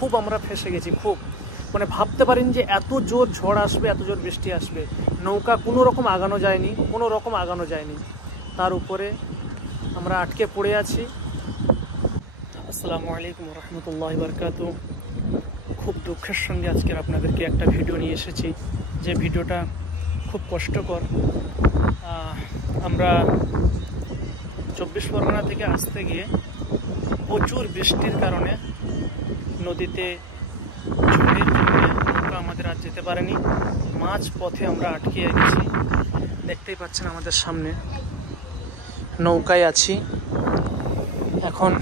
খুব আমরা ফেসে গেছি, খুব মানে ভাবতে পারেন যে এত জোর ঝড় আসবে, এত জোর বৃষ্টি আসবে, নৌকা কোনো রকম আগানো যায়নি, তার উপরে আমরা আটকে পড়ে আছি। আসসালামু আলাইকুম রহমতুল্লাহি বারাকাতুহু। খুব দুঃখের সঙ্গে আজকের আপনাদেরকে একটা ভিডিও নিয়ে এসেছি, যে ভিডিওটা খুব কষ্টকর। আমরা 24 পরগনা থেকে আসতে গিয়ে প্রচুর বৃষ্টির কারণে নদীতে ঝড়ের জন্য নৌকা আমাদের আজ যেতে পারেনি, মাঝ পথে আমরা আটকে গেছি। দেখতেই পাচ্ছেন আমাদের সামনে নৌকায় আছি। এখন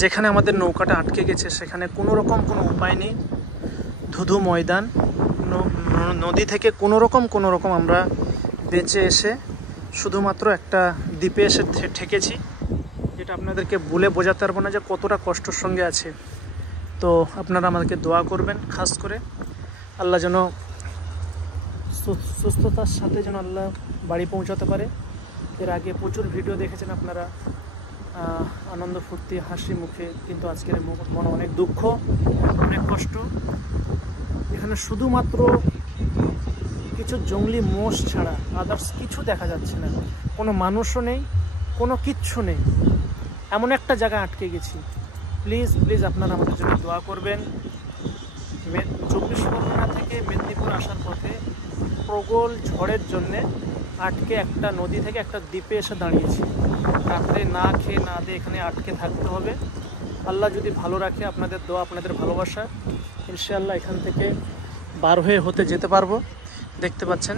যেখানে আমাদের নৌকাটা আটকে গেছে সেখানে কোনো রকম কোনো উপায় নেই, ধুধু ময়দান, নদী থেকে কোনো রকম আমরা বেঁচে এসে শুধুমাত্র একটা দ্বীপে এসে ঠেকেছি, যেটা আপনাদেরকে বলে বোঝাতে পারবো না যে কতটা কষ্টের সঙ্গে আছে। তো আপনারা আমাদেরকে দোয়া করবেন, খাস করে আল্লাহ যেন সুস্থতার সাথে যেন আল্লাহ বাড়ি পৌঁছাতে পারে। এর আগে প্রচুর ভিডিও দেখেছেন আপনারা, আনন্দ ফুর্তি হাসি মুখে, কিন্তু আজকের মনে অনেক দুঃখ, অনেক কষ্ট। এখানে শুধুমাত্র কিছু জঙ্গলি মোষ ছাড়া আদার্স কিছু দেখা যাচ্ছে না, কোনো মানুষও নেই, কোনো কিচ্ছু নেই, এমন একটা জায়গায় আটকে গেছি। প্লিজ আপনারা আমাদের জন্য দোয়া করবেন। 24 পরগনা থেকে মেদিনীপুর আসার পথে প্রবল ঝড়ের জন্যে আটকে একটা নদী থেকে একটা দ্বীপে এসে দাঁড়িয়েছি। রাত্রে না খেয়ে না দিয়ে এখানে আটকে থাকতে হবে। আল্লাহ যদি ভালো রাখে, আপনাদের দোয়া, আপনাদের ভালোবাসা, ইনশাআল্লাহ এখান থেকে বার হয়ে হতে যেতে পারবো। দেখতে পাচ্ছেন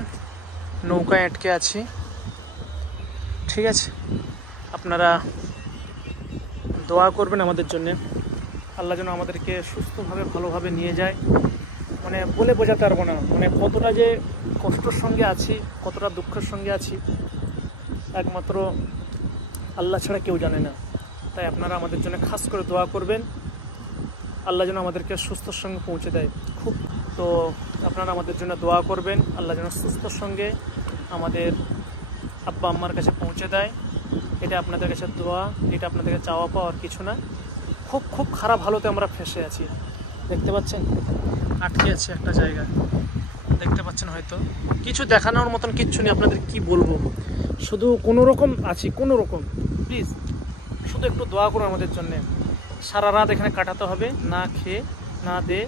নৌকায় আটকে আছি, ঠিক আছে? আপনারা দোয়া করবেন আমাদের জন্যে, আল্লাহ যেন আমাদেরকে সুস্থভাবে ভালোভাবে নিয়ে যায়। মানে বলে বোঝাতে পারবো না, মানে কতটা যে কষ্টের সঙ্গে আছি, কতটা দুঃখের সঙ্গে আছি, একমাত্র আল্লাহ ছাড়া কেউ জানে না। তাই আপনারা আমাদের জন্য খাস করে দোয়া করবেন, আল্লাহ যেন আমাদেরকে সুস্থর সঙ্গে পৌঁছে দেয়। তো আপনারা আমাদের জন্য দোয়া করবেন, আল্লাহ যেন সুস্থর সঙ্গে আমাদের আব্বা আম্মার কাছে পৌঁছে দেয়। এটা আপনাদের কাছে দোয়া, এটা আপনাদেরকে চাওয়া পাওয়ার কিছু না। খুব খারাপ হালতে আমরা ফেসে আছি। দেখতে পাচ্ছেন আটকে আছে একটা জায়গায়, দেখতে পাচ্ছেন হয়তো কিছু দেখানোর মতন কিচ্ছু নেই। আপনাদের কি বলবো, শুধু কোনো রকম আছি, কোনো রকম। প্লিজ শুধু একটু দোয়া করুন আমাদের জন্যে। সারা রাত এখানে কাটাতে হবে, না খেয়ে না দে,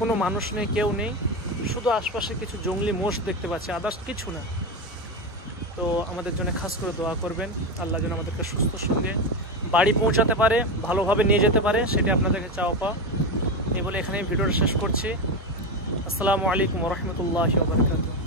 কোনো মানুষ নেই, কেউ নেই, শুধু আশপাশে কিছু জঙ্গলি মোষ দেখতে পাচ্ছি, আদার্স কিছু না। তো আমাদের জন্য খাস করে দোয়া করবেন, আল্লাহ যেন আমাদেরকে সুস্থ সঙ্গে বাড়ি পৌঁছাতে পারে, ভালোভাবে নিয়ে যেতে পারে, সেটা আপনাদেরকে চাওয়া পাওয়া। এই বলে এখানে ভিডিওটা শেষ করছি। আসসালামু আলাইকুম ওয়া রাহমাতুল্লাহি ওয়া বারাকাতুহু।